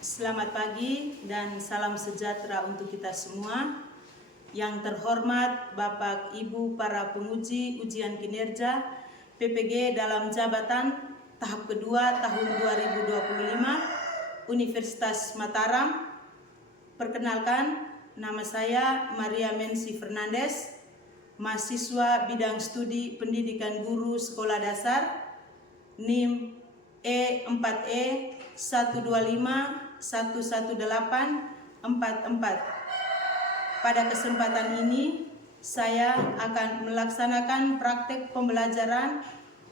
Selamat pagi dan salam sejahtera untuk kita semua. Yang terhormat Bapak Ibu para penguji ujian kinerja PPG dalam jabatan tahap kedua tahun 2025 Universitas Mataram. Perkenalkan, nama saya Maria Mensi Fernandes, mahasiswa bidang studi pendidikan guru sekolah dasar, NIM E4E 125-11844. Pada kesempatan ini, saya akan melaksanakan praktek pembelajaran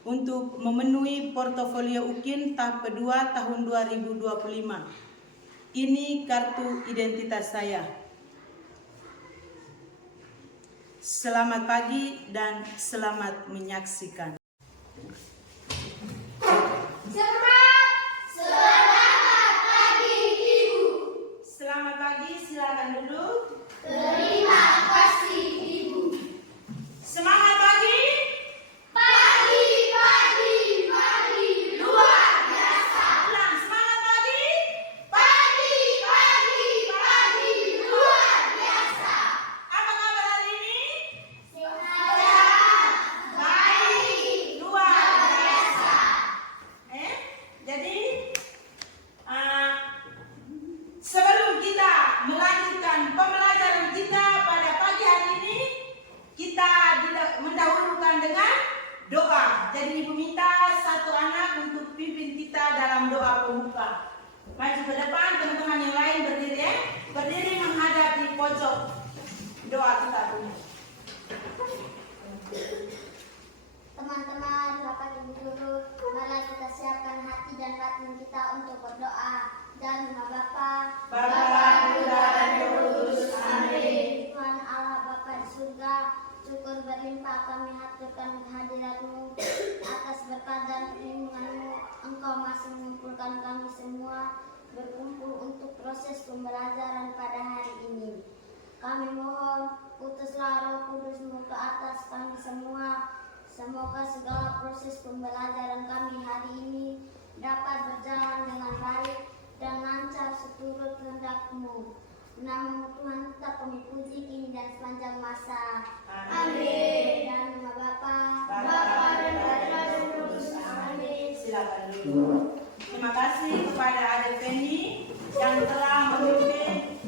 untuk memenuhi portofolio UKIN tahap kedua tahun 2025. Ini kartu identitas saya. Selamat pagi dan selamat menyaksikan. Selamat pagi, silakan duduk. Terima kasih Ibu. Semangat pagi. Pagi luar biasa. Ulang, semangat pagi. Pagi luar biasa. Apa kabar hari ini? Sehat, baik, Luar biasa. Jadi sebelum kita melanjutkan pembelajaran kita pada pagi hari ini, kita mendahulukan dengan doa. Jadi Ibu minta satu anak untuk pimpin kita dalam doa pembuka. Maju ke depan, teman-teman yang lain berdiri ya. Berdiri menghadap di pojok doa kita dulu. Teman-teman, Bapak Ibu Guru, mari kita siapkan hati dan batin kita untuk berdoa. Dan nama Bapa, Putra, dan Roh Kudus. Amin. Tuhan Allah Bapa di surga, syukur berlimpah kami haturkan kehadirat-Mu atas berkat dan perlindungan-Mu. Engkau masih mengumpulkan kami semua berkumpul untuk proses pembelajaran pada hari ini. Kami mohon utuslah Roh Kudus-Mu ke atas kami semua. Semoga segala proses pembelajaran kami hari ini dapat berjalan dengan baik dan lancar seturut kehendak-Mu. Nama Tuhan tetap kami puji kini dan sepanjang masa. Amin. Dan nama Bapa, dan Putra, dan Roh Kudus. Amin. Silakan dulu. Terima kasih kepada Adik Penny yang telah memimpin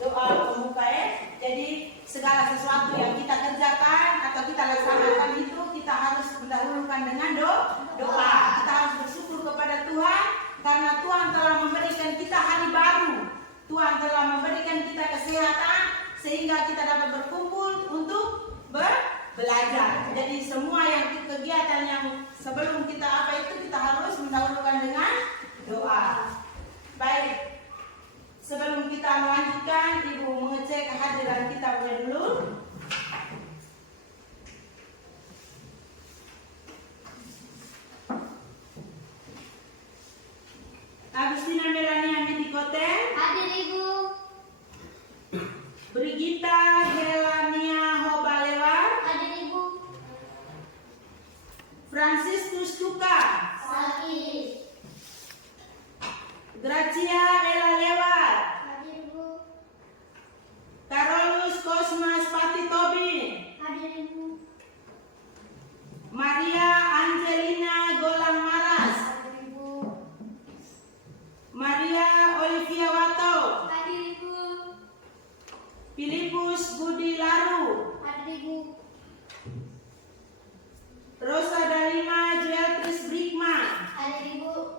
doa pembuka ya. Jadi segala sesuatu yang kita kerjakan atau kita laksanakan itu kita harus mendahulukan dengan doa. Kita harus bersyukur kepada Tuhan karena Tuhan telah memberikan kita hari baru. Tuhan telah memberikan kita kesehatan sehingga kita dapat berkumpul untuk belajar. Jadi semua yang kegiatan yang sebelum kita itu kita harus mendahulukan dengan doa. Baik. Sebelum kita melanjutkan, Ibu mengecek kehadiran kita punya dulu. Agustina Melania Medikoten, Hadir Ibu. Brigita Helania Hobalewa, Hadir Ibu. Franciscus Tuka, Sakit. Gracia Ella Lewat, Hadir Ibu. Carolus Cosmas Pati Tobin, Hadir Ibu. Maria Angelina Golang Maras, Hadir Ibu. Maria Olivia Wato, Hadir Ibu. Filipus Budi Laru, Hadir Ibu. Rosa Dalima Joeltris Brikma, Hadir Ibu.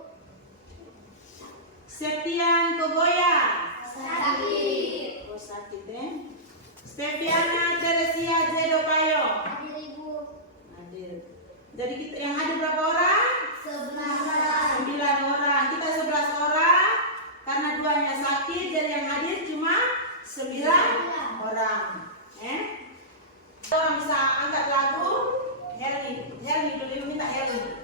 Septian Kogoya, Sakit. oh sakit Steviana Teresia Jedopayo, Hadir Ibu. hadir. Jadi kita yang hadir berapa orang? 11. 9 orang. Kita 11 orang karena duanya sakit, jadi yang hadir cuma 9 orang. Orang bisa angkat lagu. Helmi dulu, Ibu minta Helmi.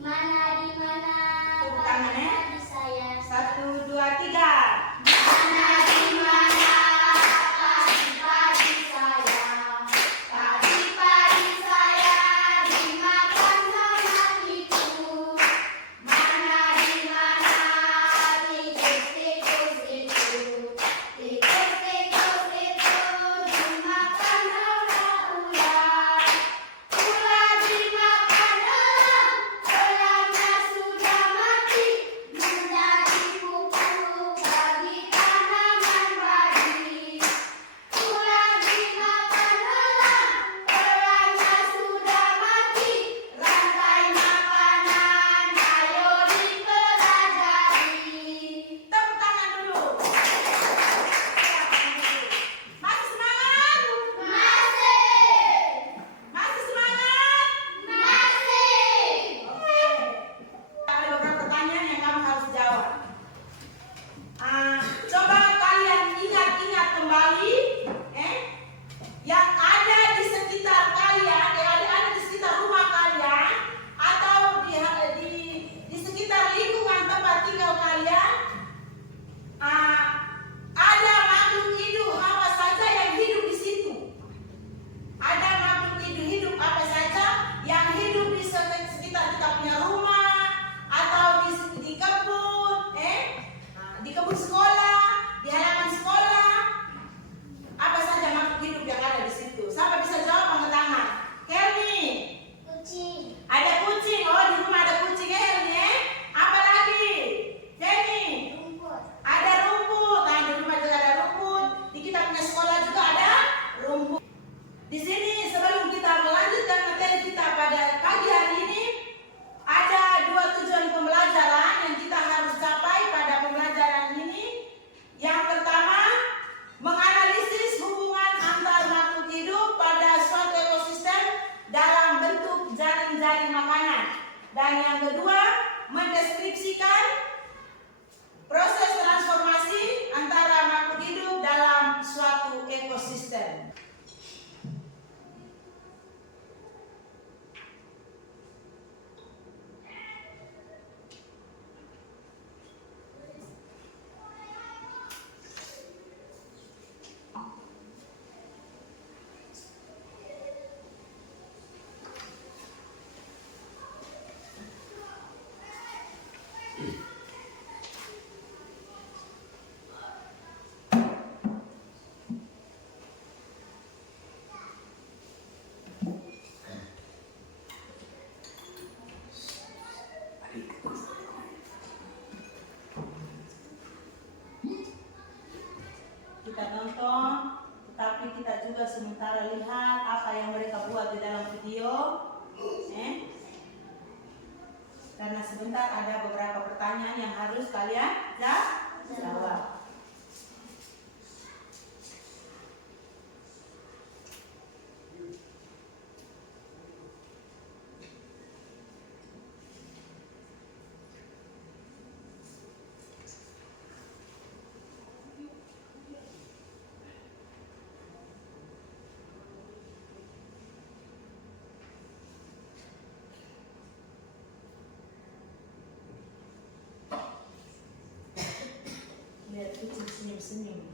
Mana di mana? Tepuk tangan, ya. Di saya. 1, 2, 3. Mana di mana? Pagi saya. Pagi saya dimakan sama ibu. Mana di mana? saudara lihat apa yang mereka buat di dalam video. Karena sebentar ada beberapa pertanyaan yang harus kalian jawab. Lihat kucing senyum-senyum.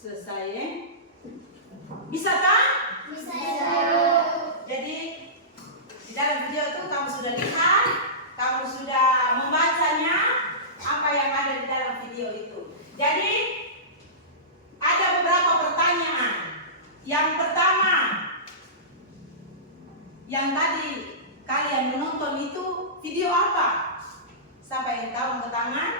Selesai ya? Bisa kan? Bisa ya. Jadi di dalam video itu kamu sudah lihat, kamu sudah membacanya apa yang ada di dalam video itu. Jadi ada beberapa pertanyaan. Yang pertama, yang tadi kalian menonton itu video apa? Siapa yang tahu angkat tangan?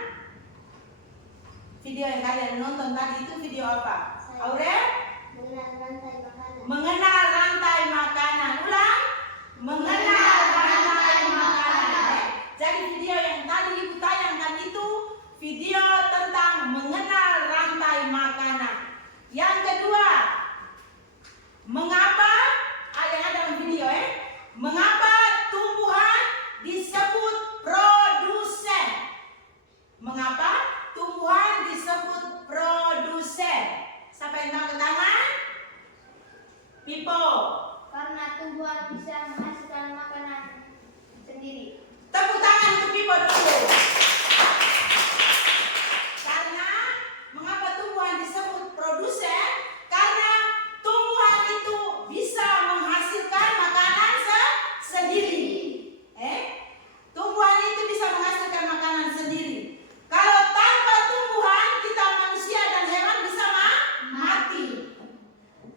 Video yang kalian nonton tadi itu video apa? Aurel? Mengenal rantai makanan. Mengenal rantai makanan. Ulang. Mengenal rantai makanan. Jadi video yang tadi ibu tayangkan itu video tentang mengenal rantai makanan. Yang kedua, mengapa yang ada dalam video mengapa tumbuhan disebut produsen? Mengapa tumbuhan disebut produsen? Siapa yang tahu tangan? Pipo. Karena tumbuhan bisa menghasilkan makanan sendiri. Tepuk tangan untuk Pipo dulu. Karena mengapa tumbuhan disebut produsen? Karena tumbuhan itu bisa menghasilkan makanan sendiri. Tumbuhan itu bisa menghasilkan makanan sendiri. Kalau tanpa tumbuhan, kita manusia dan hewan bisa mati.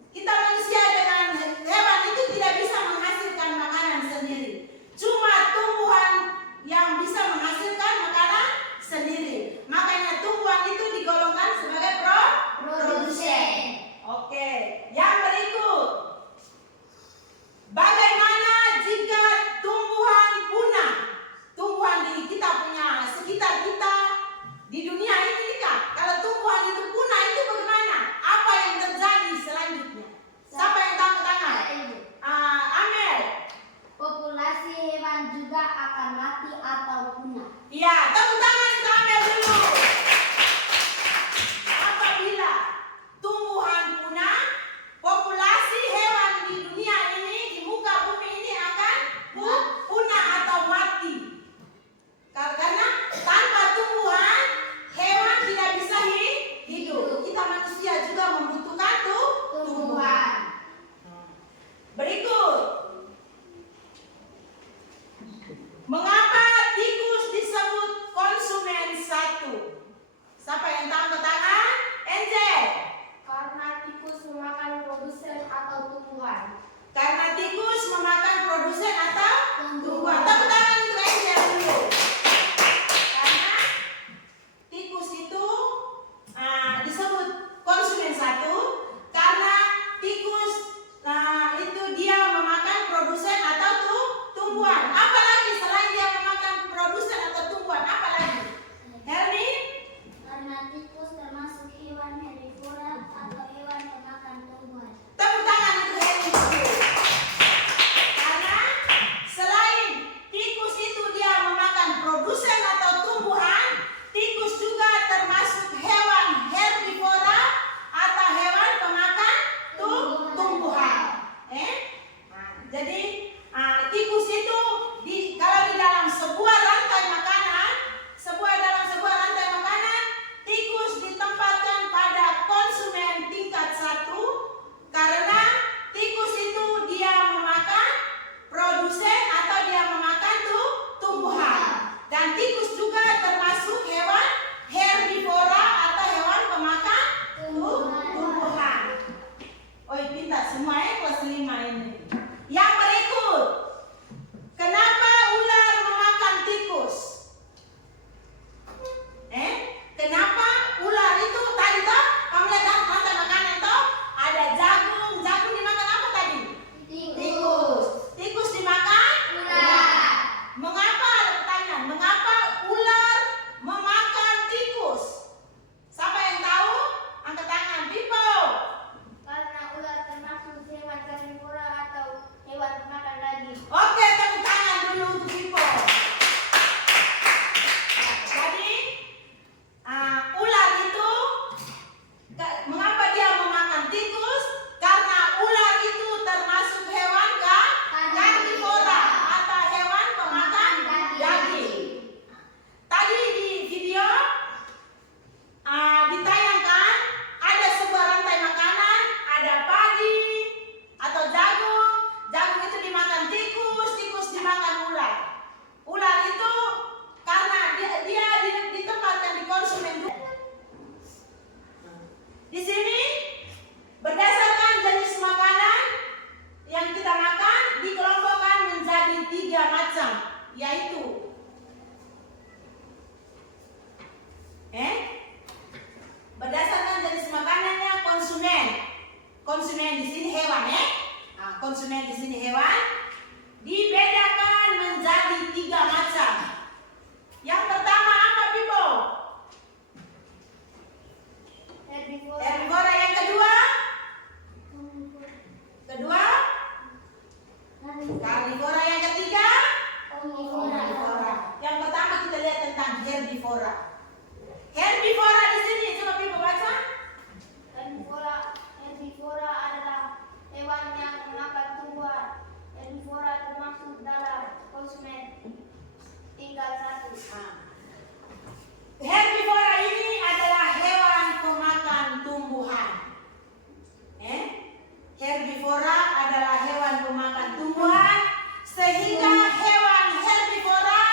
Kita manusia dengan hewan itu tidak bisa menghasilkan makanan sendiri. Cuma tumbuhan yang bisa menghasilkan konsumen di sini hewan ya. Nah, konsumen di sini hewan dibedakan menjadi 3 macam. Yang pertama apa, Pipo? Herbivora. Yang kedua? Karnivora. Yang ketiga? Omnivora. Yang pertama kita lihat tentang herbivora. Herbivora di sini coba Pipo baca. Herbivora adalah hewan yang memakan tumbuhan. Herbivora termasuk dalam konsumen tinggal satu. Herbivora ini adalah hewan pemakan tumbuhan. Herbivora adalah hewan pemakan tumbuhan, sehingga hewan herbivora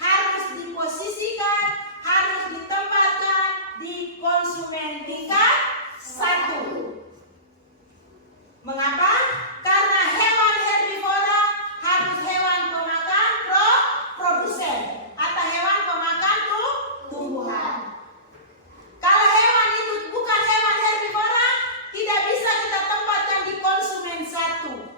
harus diposisikan, harus ditempatkan di konsumen tingkat 1. Mengapa? Karena hewan herbivora harus hewan pemakan produsen atau hewan pemakan tumbuhan. Kalau hewan itu bukan hewan herbivora, tidak bisa kita tempatkan di konsumen 1.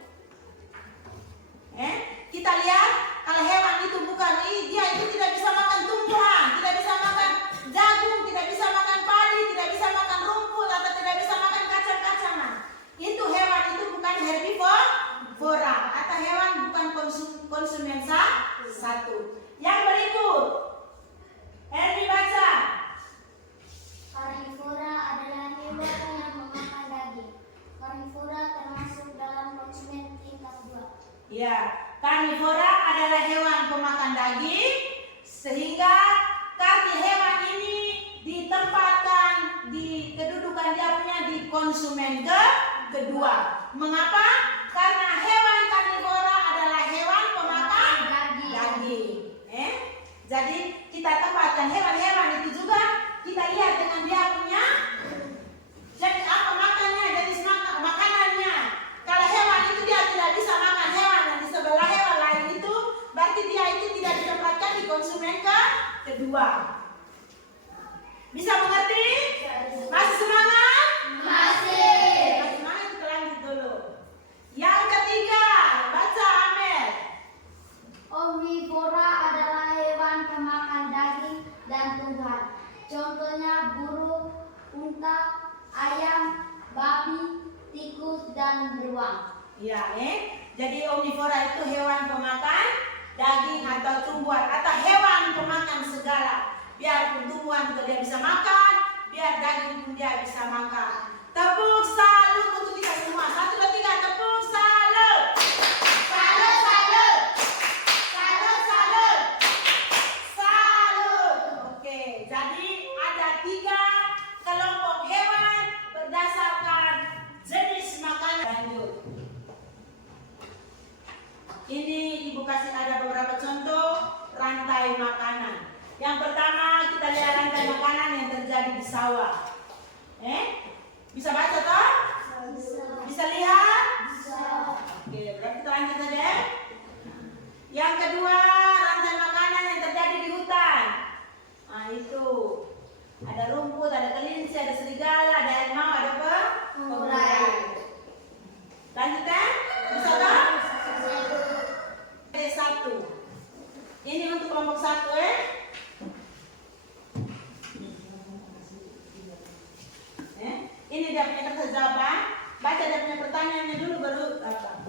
Kita lihat kalau hewan itu bukan, dia itu tidak bisa makan tumbuhan, tidak bisa makan jagung, tidak bisa makan padi, tidak bisa makan rumput, atau tidak bisa makan kacang-kacangan. Itu hewan itu bukan herbivora atau hewan bukan konsumen 1. Yang berikut, Erni baca. Karnivora adalah hewan yang memakan daging. Karnivora termasuk dalam konsumen tingkat 2. Ya, karnivora adalah hewan pemakan daging, sehingga karena hewan ini ditempatkan di kedudukan dia punya di konsumen kedua. Mengapa? Karena hewan karnivora adalah hewan pemakan daging. Jadi kita tempatkan hewan-hewan itu juga, kita lihat dengan dia punya jadi apa makannya, jenis makanannya. Kalau hewan itu dia tidak bisa makan hewan yang di sebelah hewan lain itu, berarti dia itu tidak ditempatkan di konsumen kedua. Bisa mengerti? Masih semangat? Masih. Masih semangat, kita lanjut dulu. Yang ketiga, baca Amel. Omnivora adalah hewan pemakan daging dan tumbuhan. Contohnya burung, unta, ayam, babi, tikus, dan beruang. Ya, jadi omnivora itu hewan pemakan daging atau tumbuhan atau hewan pemakan segala. Biar tumbuhan juga dia bisa makan, biar daging pun dia bisa makan. Tepuk salut untuk kita semua. 1, 2, 3, tepuk salut. Salut, salut. Salut, salut. Salut. Oke, jadi ada 3 kelompok hewan berdasarkan jenis makanan. Lanjut. Ini Ibu kasih ada beberapa contoh rantai makanan. Yang pertama kita lihat rantai makanan yang terjadi di sawah. Bisa baca toh? Bisa lihat? Oke, berarti kita lanjut saja. Yang kedua rantai makanan yang terjadi di hutan. Nah itu ada rumput, ada kelinci, ada serigala, ada harimau, ada pengurai. Lanjut ya? Bisa toh? Ada 1. Ini untuk kelompok 1 Ini dia punya kertas jawaban. Baca dia punya pertanyaannya dulu baru apa.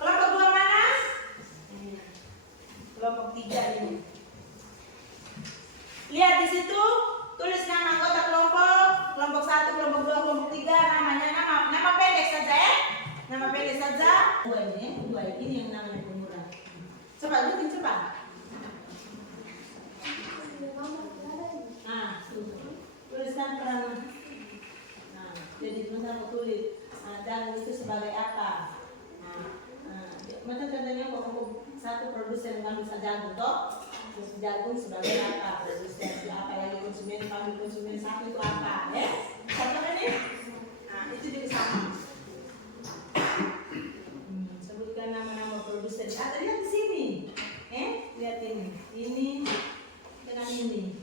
Kelompok 2 mana? Kelompok 3 ini. Lihat di situ, tulis nama anggota kelompok. Kelompok 1, kelompok 2, kelompok 3, namanya nama pendek saja ya. Nama pendek saja. 2 ini yang namanya pemurah. Cepat bikin cepat. Nah, tuliskan peran. Jadi teman-teman mau tulis jagung itu sebagai apa? Macam contohnya kelompok 1 produsen kami jagung toh, jagung sebagai apa? Produsen apa lagi konsumen kami konsumen 1 itu apa? Contohnya nih, itu juga sama. Sebutkan nama-nama produsen. Lihat di sini, lihat ini dengan ini.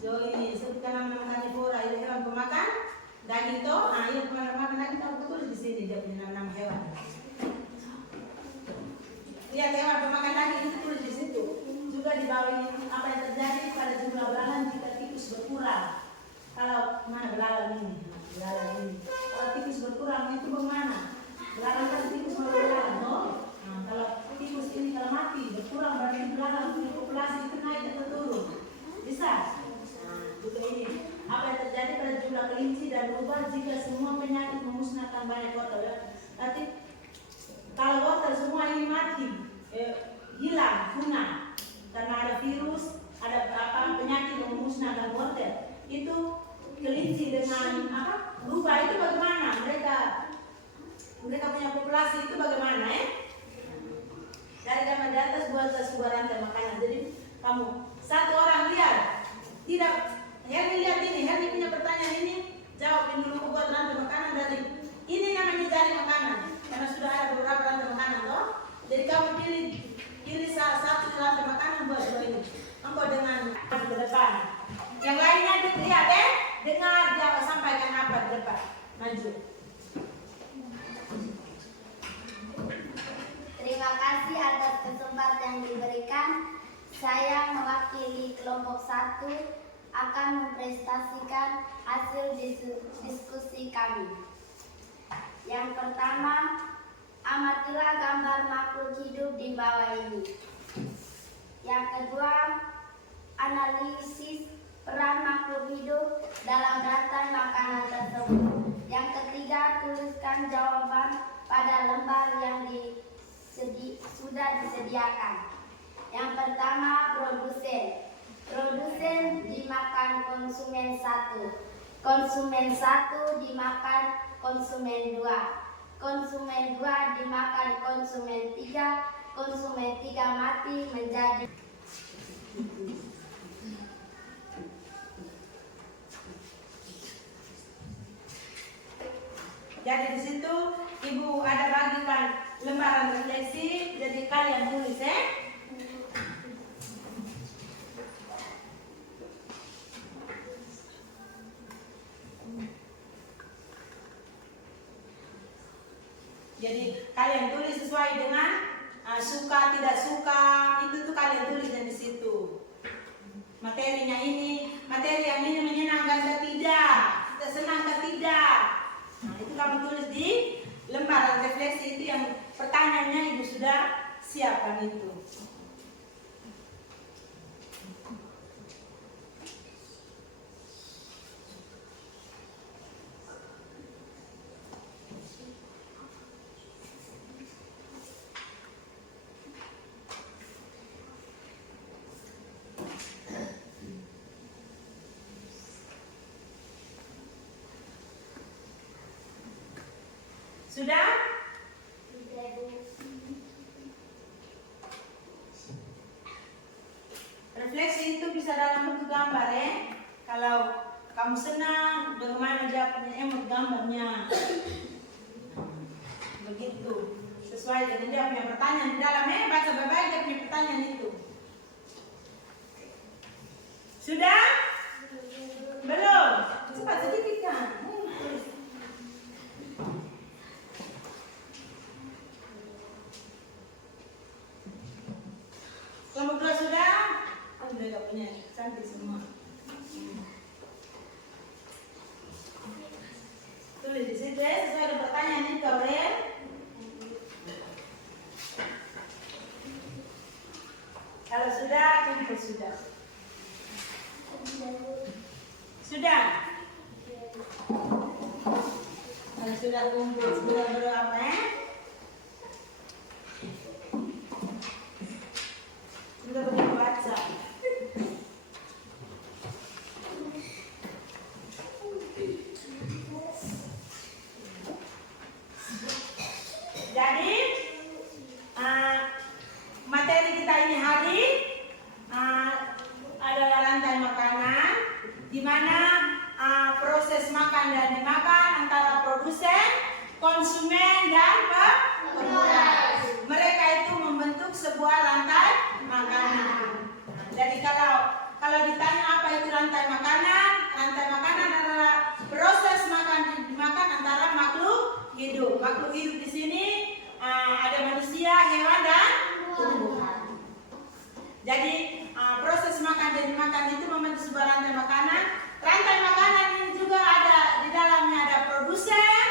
Jo ini sebutkan nama-nama karnivora, itu hewan pemakan daging itu, nah ini makan daging kamu tulis di sini dia punya nama hewan. Lihat hewan pemakan daging itu tulis di situ. Juga di bawah ini apa yang terjadi pada jumlah belalang jika tikus berkurang. Kalau mana belalang ini? Belalang ini. Kalau tikus berkurang itu bagaimana? Belalang kan tikus belalang, no? Nah, kalau tikus ini kalau mati berkurang berarti belalang punya populasi itu naik atau turun? Bisa? Nah, juga ini. Apa yang terjadi pada jumlah kelinci dan berubah jika semua penyakit memusnahkan banyak wortel. Nanti kalau wortel semua ini mati, hilang, punah, karena ada virus, ada penyakit yang memusnahkan wortel. Itu kelinci dengan berubah itu bagaimana? Mereka punya populasi itu bagaimana ya? Dari zaman di atas buat sebuah rantai makanan. Jadi kamu satu orang lihat, tidak Herni lihat ini, Herni punya pertanyaan ini, jawabin dulu buat rantai makanan dari ini namanya jari makanan, karena sudah ada beberapa rantai makanan toh. Jadi kamu pilih salah satu rantai makanan buat ini. Engkau dengan ke depan. Yang lainnya lihat dengar jawab sampaikan apa di depan. Maju. Terima kasih atas kesempatan yang diberikan. Saya mewakili kelompok 1 akan mempresentasikan hasil diskusi kami. Yang pertama, amatilah gambar makhluk hidup di bawah ini. Yang kedua, analisis peran makhluk hidup dalam rantai makanan tersebut. Yang ketiga, tuliskan jawaban pada lembar yang sudah disediakan. Yang pertama, produsen. Produsen dimakan konsumen 1. Konsumen 1 dimakan konsumen 2. Konsumen 2 dimakan konsumen 3. Konsumen 3 mati menjadi. Jadi di situ Ibu ada bagikan lembaran refleksi, jadi kalian tulis Jadi kalian tulis sesuai dengan suka tidak suka, itu tuh kalian tulisnya di situ. Materinya ini, materi yang ini menyenangkan atau tidak, kita senang atau tidak. Nah, itu kamu tulis di lembaran refleksi itu yang pertanyaannya Ibu sudah siapkan itu. Sudah? Refleksi itu bisa dalam bentuk gambar Kalau kamu senang, bagaimana dia punya emot gambarnya. Begitu. Sesuai dengan dia punya pertanyaan di dalam baca baik-baik dia punya pertanyaan itu. Sudah? Belum? Cepat sedikit kan? Kelompok 2 sudah? Udah gak punya, cantik semua. Tulis di situ sesuai dengan pertanyaan ini kau Kalau sudah, kumpul sudah. Sudah? Kalau sudah kumpul, sudah berapa Sudah begitu baca. Jadi materi kita ini hari adalah rantai makanan, di mana proses makan dan dimakan antara produsen, konsumen dan penggunaan. Mereka itu membentuk sebuah rantai makanan. Jadi kalau ditanya apa itu rantai makanan adalah proses makan hidup. Makhluk hidup di sini ada manusia, hewan dan tumbuhan. Jadi proses makan dan makan itu membentuk sebuah rantai makanan. Rantai makanan ini juga ada di dalamnya ada produsen,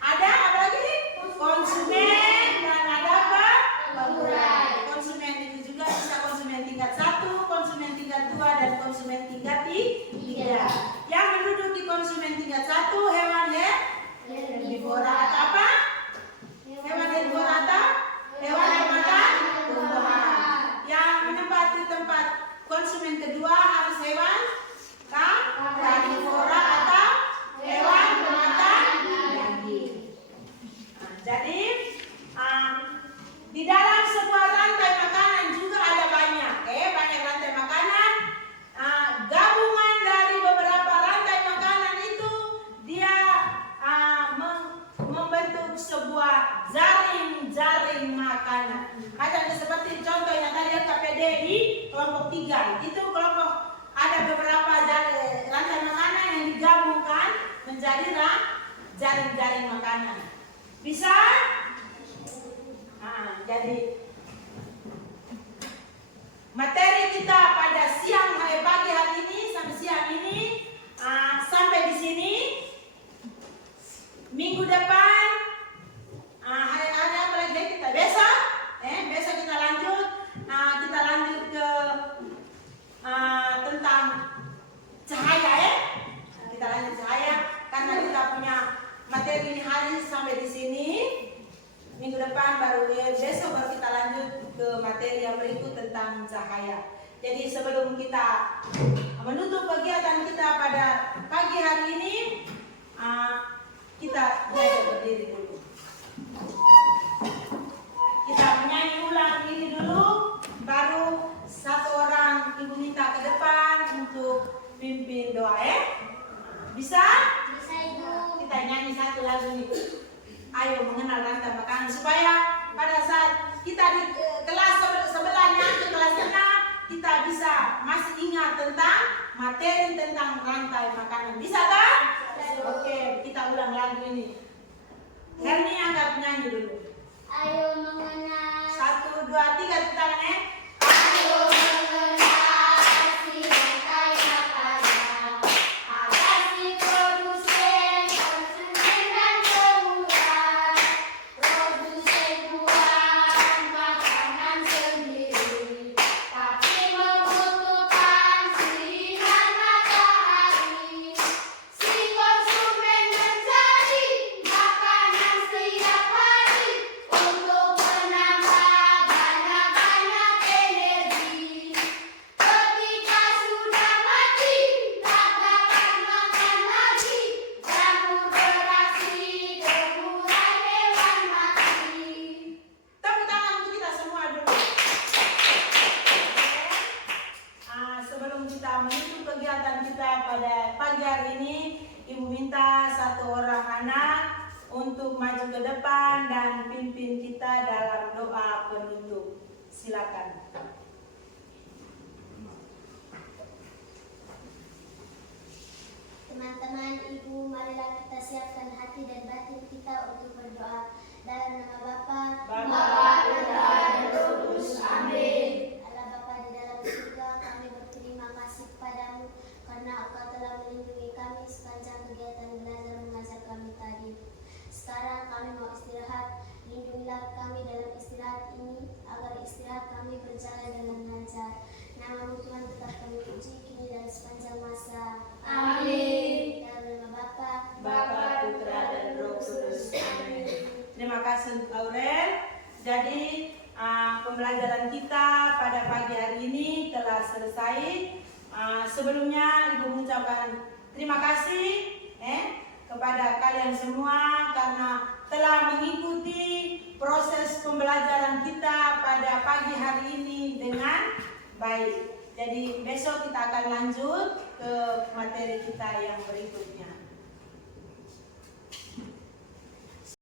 ada apa lagi? Konsumen dan ada apa? Pemurah. Konsumen itu juga bisa konsumen tingkat 1, konsumen tingkat 2 dan konsumen tingkat 3. Yang menduduki konsumen tingkat 1 hewan herbivora atau apa? Hewan herbivora atau hewan yang makan tumbuhan. Yang menempati tempat konsumen kedua harus hewan karnivora atau hewan pemakan daging. Jadi di dalam sebuah rantai makanan juga ada banyak rantai makanan. Gabungan dari beberapa rantai makanan itu dia membentuk sebuah jaring makanan. Ada seperti contoh yang tadi KPD di kelompok 3. Itu kelompok ada beberapa rantai makanan yang digabungkan menjadi jaring-jaring makanan. Bisa? Jadi materi kita pada pagi hari ini sampai siang ini sampai di sini. Minggu depan hari apa lagi kita besok? Besok kita lanjut. Kita lanjut ke tentang cahaya Kita lanjut cahaya karena kita punya materi ini hari sampai di sini. Minggu depan besok baru kita lanjut ke materi yang berikut tentang cahaya. Jadi sebelum kita menutup kegiatan kita pada pagi hari ini, kita berdiri dulu. Kita menyanyi ulang ini dulu, baru satu orang ibu minta ke depan untuk pimpin doa Bisa? Bisa Ibu. Kita nyanyi satu lagu nih. Ayo mengenal rantai makanan supaya pada saat kita di kelas sebelahnya ke kelas tengah kita bisa masih ingat tentang materi tentang rantai makanan. Bisa tak? Oke, kita ulang lagu ini. Herni angkat nyanyi dulu. Ayo mengenal. 1, 2, 3 kita nyanyi. Ayo mengenal si rantai makanan. Ada si produsen, konsumen dan pemurah. Produsen buat makanan sendiri, tapi membutuhkan sinar matahari. Si konsumen mencari makanan setiap hari untuk menambah banyak energi. Ketika sudah mati, tak dapat makan lagi. Jamur beraksi, temuran hewan mati. Tepuk tangan untuk kita semua dulu. Sebelum kita menutup kegiatan kita pada pagi hari ini, Ibu minta satu orang anak untuk maju ke depan dan pimpin kita dalam doa penutup. Silakan. Teman-teman, Ibu, marilah kita siapkan hati dan batin kita untuk berdoa. Dalam nama Bapa, Bapa, Putra, dan Roh Kudus. Amin. Allah Bapa di dalam surga, kami berterima kasih kepadamu karena Engkau telah melindungi kami sepanjang kegiatan belajar mengajar kami tadi. Sekarang kami mau istirahat. Lindungilah kami dalam istirahat ini agar istirahat kami berjalan dengan lancar. Nama-Mu Tuhan tetap kami puji kini dan sepanjang masa. Amin. Dalam nama Bapa, Bapa, Putra, dan Roh Kudus. Amin. Terima kasih untuk Aurel. Jadi pembelajaran kita pada pagi hari ini telah selesai. Sebelumnya Ibu mengucapkan terima kasih kepada kalian semua karena telah mengikuti proses pembelajaran kita pada pagi hari ini dengan baik. Jadi besok kita akan lanjut ke materi kita yang berikutnya.